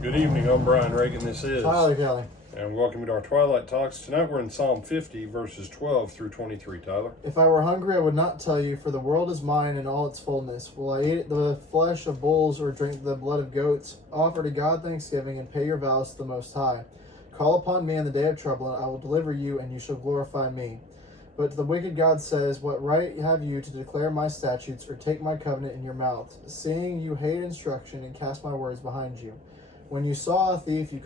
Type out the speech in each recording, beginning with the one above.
Good evening, I'm Brian Reagan, this is Tyler Kelly. and welcome to our Twilight Talks. Tonight we're in Psalm 50, verses 12 through 23, Tyler. If I were hungry, I would not tell you, for the world is mine and all its fullness. Will I eat the flesh of bulls or drink the blood of goats? Offer to God thanksgiving and pay your vows to the Most High. Call upon me in the day of trouble, and I will deliver you, and you shall glorify me. But the wicked God says, what right have you to declare my statutes or take my covenant in your mouth, seeing you hate instruction and cast my words behind you? When you saw a thief, you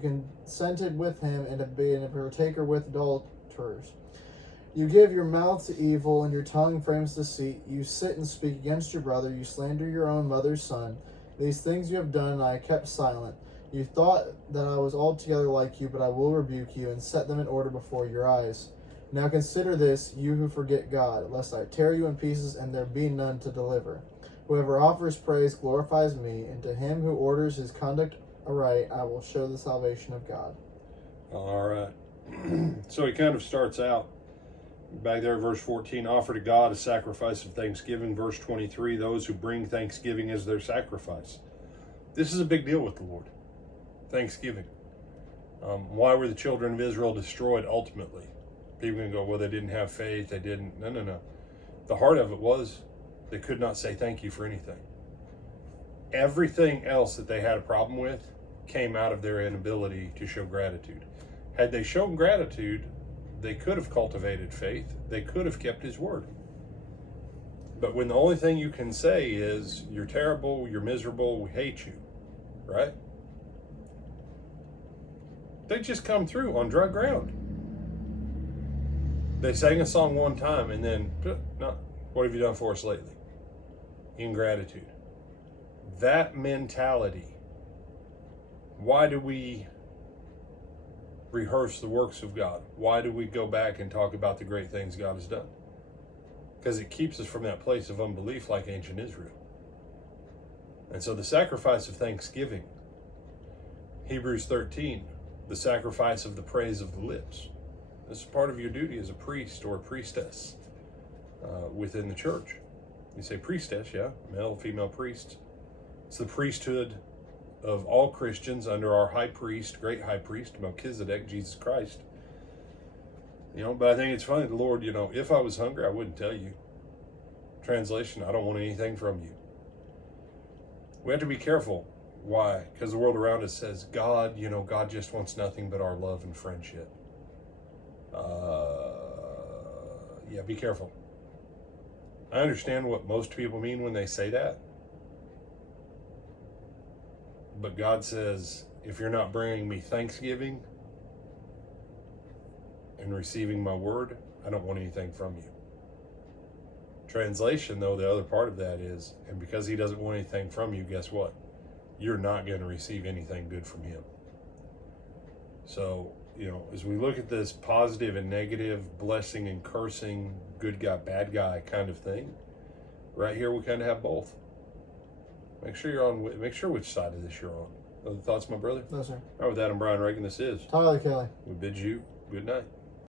consented with him and have been a partaker with adulterers. You give your mouth to evil, and your tongue frames deceit. You sit and speak against your brother. You slander your own mother's son. These things you have done, and I kept silent. You thought that I was altogether like you, but I will rebuke you and set them in order before your eyes. Now consider this, you who forget God, lest I tear you in pieces and there be none to deliver. Whoever offers praise glorifies me, and to him who orders his conduct aright, I will show the salvation of God. All right. So he kind of starts out back there, verse 14, offer to God a sacrifice of thanksgiving. Verse 23, those who bring thanksgiving as their sacrifice. This is a big deal with the Lord. Thanksgiving. Why were the children of Israel destroyed ultimately? People can go, well, they didn't have faith. They didn't. No. The heart of it was they could not say thank you for anything. Everything else that they had a problem with came out of their inability to show gratitude. Had they shown gratitude, they could have cultivated faith. They could have kept his word. But when the only thing you can say is, you're terrible, you're miserable, we hate you, right? They just come through on dry ground. They sang a song one time and then, no, what have you done for us lately? Ingratitude. That mentality. Why do we rehearse the works of God? Why do we go back and talk about the great things God has done? Because it keeps us from that place of unbelief like ancient Israel. And so the sacrifice of thanksgiving, Hebrews 13, the sacrifice of the praise of the lips. This is part of your duty as a priest or a priestess within the church. You say priestess, yeah, male, female priests. It's the priesthood of all Christians under our high priest, great high priest, Melchizedek, Jesus Christ. But I think it's funny, the Lord, if I was hungry, I wouldn't tell you. Translation, I don't want anything from you. We have to be careful. Why? Because the world around us says, God, God just wants nothing but our love and friendship. Yeah, be careful. I understand what most people mean when they say that. But God says, if you're not bringing me thanksgiving and receiving my word, I don't want anything from you. Translation, though, the other part of that is, and because he doesn't want anything from you, guess what? You're not going to receive anything good from him. So, as we look at this positive and negative, blessing and cursing, good guy, bad guy kind of thing, right here we kind of have both. Make sure which side of this you're on. Other thoughts, my brother? No, sir. All right, with that, I'm Brian Reagan. This is Tyler Kelly. We bid you good night.